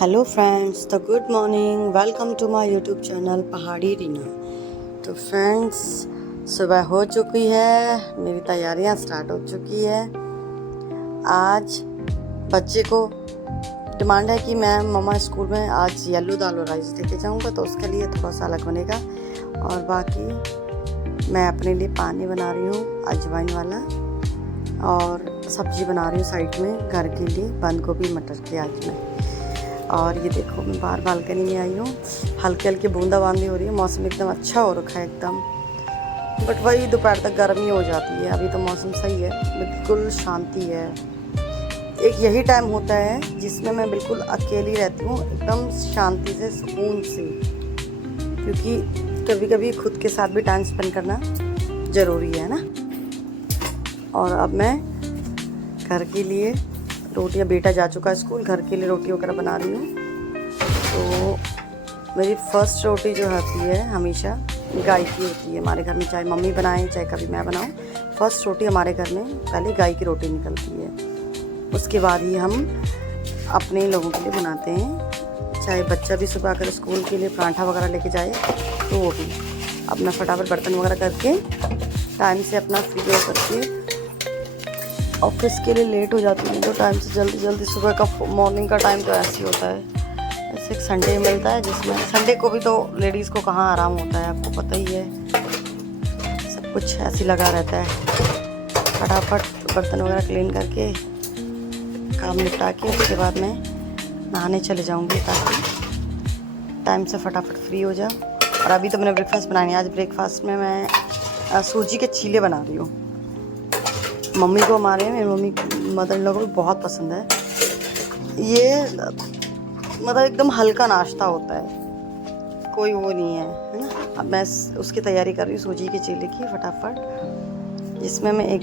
Hello friends, तो good morning. Welcome to my YouTube channel Pahadi Reena. तो friends, सुबह हो चुकी है, मेरी तैयारियां स्टार्ट हो चुकी है। आज बच्चे को डिमांड है कि मैं मम्मा स्कूल में आज येलो दाल और राइस लेके जाऊंगा, तो उसके लिए थोड़ा सा अलग बनेगा। और बाकी मैं अपने लिए पानी बना रही हूँ अजवाइन वाला, और सब्जी बना रही हूँ साइड में घर के लिए, बंद गोभी मटर की आज में। और ये देखो, मैं बाहर बालकनी में आई हूँ। हल्की हल्की बूंदाबांदी हो रही है, मौसम एकदम अच्छा हो रखा है एकदम। बट वही दोपहर तक गर्मी हो जाती है। अभी तो मौसम सही है, बिल्कुल शांति है। एक यही टाइम होता है जिसमें मैं बिल्कुल अकेली रहती हूँ, एकदम शांति से, सुकून से, क्योंकि कभी कभी खुद के साथ भी टाइम स्पेंड करना ज़रूरी है ना। और अब मैं घर के लिए रोटियां, बेटा जा चुका है स्कूल, घर के लिए रोटी वगैरह बना रही हूँ। तो मेरी फर्स्ट रोटी जो होती है हमेशा गाय की होती है हमारे घर में, चाहे मम्मी बनाएं चाहे कभी मैं बनाऊँ। फर्स्ट रोटी हमारे घर में पहले गाय की रोटी निकलती है, उसके बाद ही हम अपने लोगों के लिए बनाते हैं। चाहे बच्चा भी सुबह अगर स्कूल के लिए पराठा वगैरह लेके जाए तो वो भी अपना फटाफट बर्तन वगैरह करके टाइम से अपना फ्री हो करके ऑफिस के लिए लेट हो जाती है, तो टाइम से जल्दी सुबह का मॉर्निंग का टाइम तो ऐसे ही होता है। ऐसे एक संडे मिलता है जिसमें संडे को भी तो लेडीज़ को कहाँ आराम होता है, आपको पता ही है। सब कुछ ऐसे लगा रहता है। फटाफट बर्तन वगैरह क्लीन करके काम निपटा के उसके बाद मैं नहाने चले जाऊँगी, ताकि टाइम से फटाफट फ्री हो जाऊँ। और अभी तो मैंने ब्रेकफास्ट बनानी है। आज ब्रेकफास्ट में मैं सूजी के चीले बना रही हूँ। मम्मी को, मेरी मम्मी मदर इन लोगों को बहुत पसंद है ये। मतलब एकदम हल्का नाश्ता होता है, कोई वो नहीं है ना। अब मैं उसकी तैयारी कर रही हूँ सूजी के चीले की फटाफट, जिसमें मैं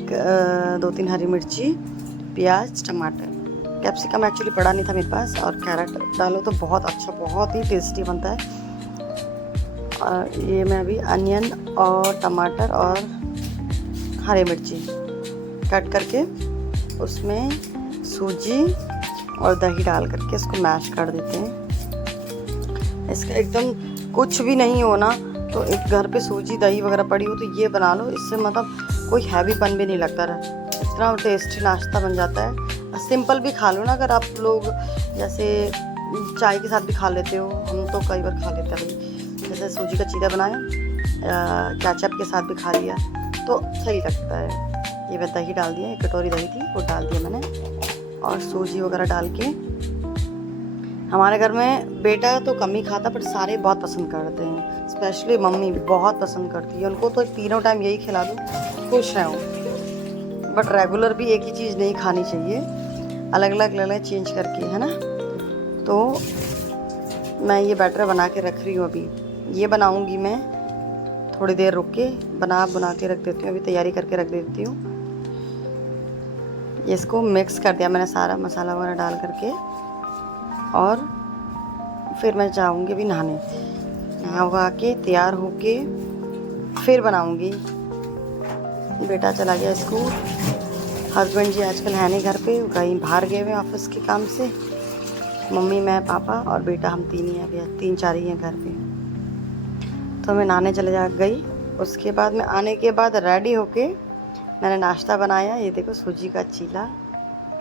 2-3 हरी मिर्ची, प्याज, टमाटर, कैप्सिकम एक्चुअली पड़ा नहीं था मेरे पास, और कैरेट डालो तो बहुत अच्छा, बहुत ही टेस्टी बनता है। और ये मैं अभी अनियन और टमाटर और हरी मिर्ची कट करके उसमें सूजी और दही डाल करके इसको मैश कर देते हैं। इसका एकदम कुछ भी नहीं हो ना, तो एक घर पे सूजी दही वगैरह पड़ी हो तो ये बना लो, इससे मतलब कोई हैवीपन भी नहीं लगता रहा, इतना टेस्टी नाश्ता बन जाता है। सिंपल भी खा लो ना, अगर आप लोग जैसे चाय के साथ भी खा लेते हो, हम तो कई बार खा लेते हैं भाई। जैसे सूजी का चीला बनाया, केचप के साथ भी खा लिया तो सही लगता है। ये मैं दही डाल दिया, एक कटोरी दही थी वो डाल दिया मैंने, और सूजी वगैरह डाल के। हमारे घर में बेटा तो कम ही खाता, पर सारे बहुत पसंद करते हैं, स्पेशली मम्मी भी बहुत पसंद करती है। उनको तो तीनों टाइम यही खिला दो, खुश हैं वो। बट रेगुलर भी एक ही चीज़ नहीं खानी चाहिए, अलग अलग चेंज करके, है ना। तो मैं ये बैटर बना के रख रही हूँ। अभी ये बनाऊँगी मैं, थोड़ी देर रुक के बना के रख देती हूँ। अभी तैयारी करके रख देती हूँ। इसको मिक्स कर दिया मैंने सारा मसाला वगैरह डाल करके, और फिर मैं जाऊँगी अभी नहा के तैयार होके फिर बनाऊँगी। बेटा चला गया स्कूल, हस्बैंड जी आजकल है नहीं घर पे, कहीं बाहर गए हुए ऑफिस के काम से। मम्मी, मैं, पापा और बेटा, हम 3-4 ही हैं घर पे। तो मैं नहाने चले गई। उसके बाद मैं आने के बाद रेडी होके मैंने नाश्ता बनाया। ये देखो, सूजी का चीला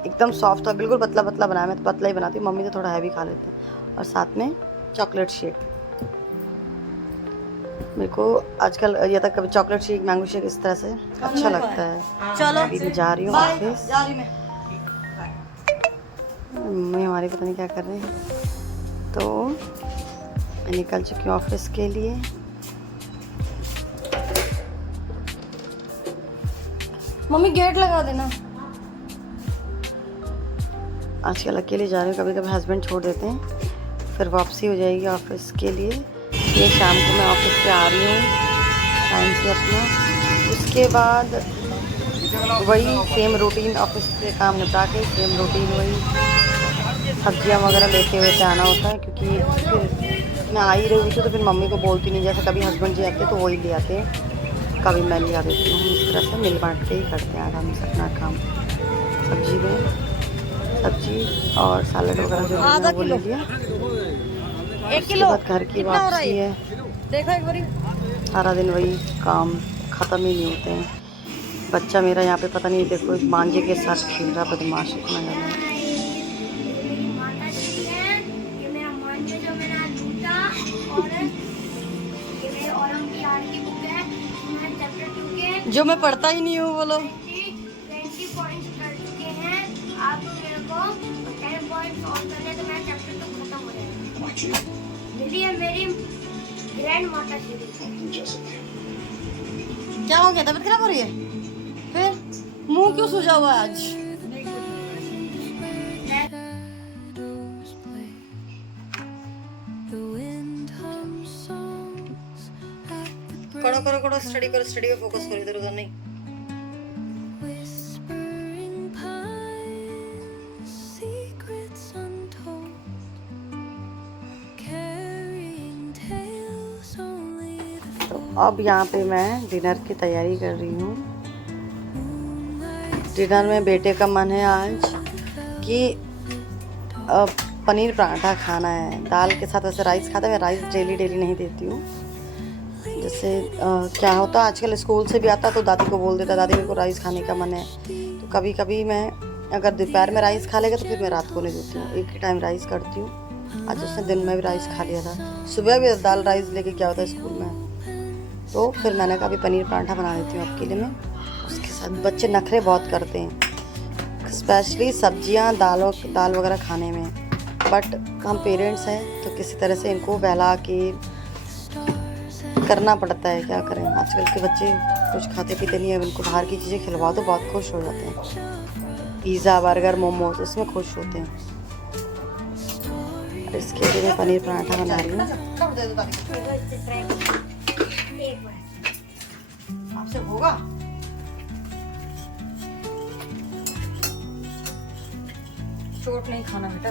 एकदम सॉफ्ट और बिल्कुल पतला पतला बनाया। मैं तो पतला ही बनाती हूँ, मम्मी तो थोड़ा हैवी खा लेते हैं। और साथ में चॉकलेट शेक। मेरे को आजकल ये तक कभी चॉकलेट शेक, मैंगो शेक इस तरह से अच्छा लगता है। चलो अभी मैं जा रही हूँ ऑफिस। मम्मी हमारी पता नहीं क्या कर रहे हैं। तो मैं निकल चुकी हूँ ऑफिस के लिए। मम्मी गेट लगा देना। आजकल अकेले जा रही हूँ, कभी कभी हस्बैंड छोड़ देते हैं, फिर वापसी हो जाएगी ऑफिस के लिए। ये शाम को मैं ऑफिस से आ रही हूँ टाइम से अपना। उसके बाद वही सेम रूटीन, ऑफिस से काम निपटा के सेम रूटीन, वही सब्जियाँ वगैरह लेते हुए आना होता है, क्योंकि फिर मैं आ ही रही थी तो फिर मम्मी को बोलती नहीं। जैसे कभी हस्बैंड जी आते तो वही ले आते हैं, कभी मैं ले आ देती हूँ। हम इस तरह से मिल बांट के ही करते हैं आराम से अपना काम। सब्जी में सब्जी और सैलड वगैरह जो लेना है वो ले लिया। 1 किलो बाद घर की वापसी है। देखो एक बारी। सारा दिन वही काम ख़त्म ही नहीं होते हैं। बच्चा मेरा यहाँ पे पता नहीं देखो मांझे के साथ खेल रहा, बदमाश इतना ज़्यादा। जो मैं पढ़ता ही नहीं हूँ बोलो। 20 पॉइंट्स कर चुके हैं। आप मेरे को 10 पॉइंट्स और करने तो मेरा चैप्टर तो खत्म हो जाएगा। मेरी ग्रैंड माता श्री। क्या हो गया, तबीयत खराब हो रही है? फिर मुंह क्यों सूजा हुआ है आज? करो स्टडी करो, स्टडी पे फोकस करो, इधर उधर नहीं। तो अब यहाँ पे मैं डिनर की तैयारी कर रही हूँ। डिनर में बेटे का मन है आज कि पनीर पराठा खाना है। दाल के साथ वैसे राइस खाता है, मैं राइस डेली नहीं देती हूँ। जैसे क्या होता आजकल स्कूल से भी आता तो दादी को बोल देता, दादी मेरे को राइस खाने का मन है। तो कभी कभी मैं अगर दोपहर में राइस खा लेगा तो फिर मैं रात को नहीं देती हूँ, एक ही टाइम राइस करती हूँ। आज उसने दिन में भी राइस खा लिया था, सुबह भी दाल राइस लेके क्या होता है स्कूल में। तो फिर मैंने कहा अभी पनीर पराठा बना देती हूँ आपके लिए मैं। उसके साथ बच्चे नखरे बहुत करते हैं, स्पेशली सब्जियाँ दाल वगैरह खाने में। बट हम पेरेंट्स हैं तो किसी तरह से इनको बहला के करना पड़ता है, क्या करें। आजकल के बच्चे कुछ खाते पीते नहीं है, उनको बाहर की चीज़ें खिलवा दो बहुत खुश हो जाते हैं। पिज़्ज़ा बर्गर मोमोज उसमें खुश होते हैं। इसके लिए मैं पनीर पराठा बना रही हूँ। आपसे होगा चोट नहीं खाना बेटा।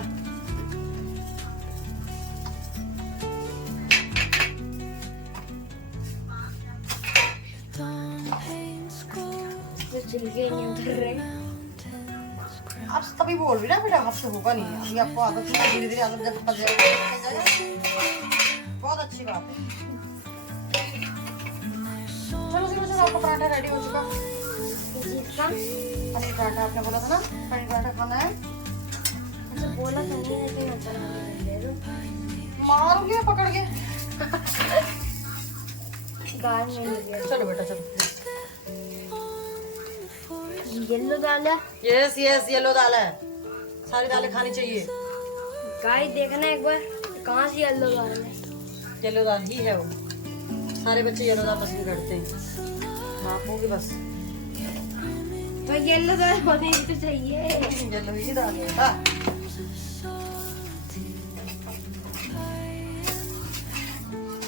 नहीं उतर रहे। आप तभी बोल रही ना बेटा आपसे होगा नहीं, अभी आपको आदत है, धीरे धीरे आदत जब पड़ जाएगी बहुत अच्छी बात है। चलो आपका पराठा रेडी हो चुका। पनीर पराठा आपने बोला था ना, पनीर पराठा खाना है। अच्छा बोला था नहीं, मारूंगी पकड़ के। गाल में लग गया। चलो बेटा चलो। येलो दाल है। यस येलो दाल है, सारी दालें खानी चाहिए। गाइस देखना एक बार कहाँ से येलो दाल है। येलो दाल ही है वो, सारे बच्चे येलो दाल पसंद करते हैं। आप होगी बस तो येलो दाल होनी भी तो चाहिए। येलो ही दाल है।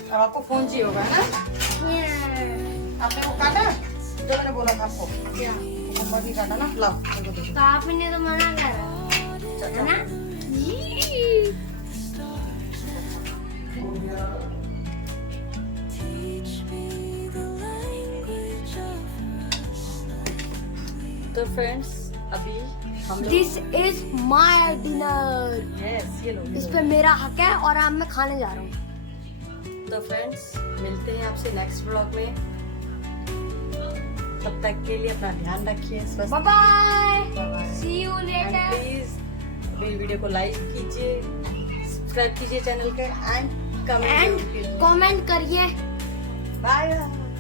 अब आपको फोन चाहिए होगा ना, आपने वो काटा जो मैंने बोला था आपको, क्या नंबर नहीं काटा ना, लाओ। तो आपने तो मना करा है ना। तो फ्रेंड्स अभी हम this is my dinner. Yes ये लो, इस पे मेरा हक है और अब मैं खाने जा रहा हूँ। तो फ्रेंड्स मिलते हैं आपसे नेक्स्ट ब्लॉग में, तब तक के लिए अपना ध्यान रखिए। Bye bye, see you later. Please मेरी वीडियो को लाइक कीजिए, सब्सक्राइब कीजिए चैनल के एंड कमेंट करिए। बाय।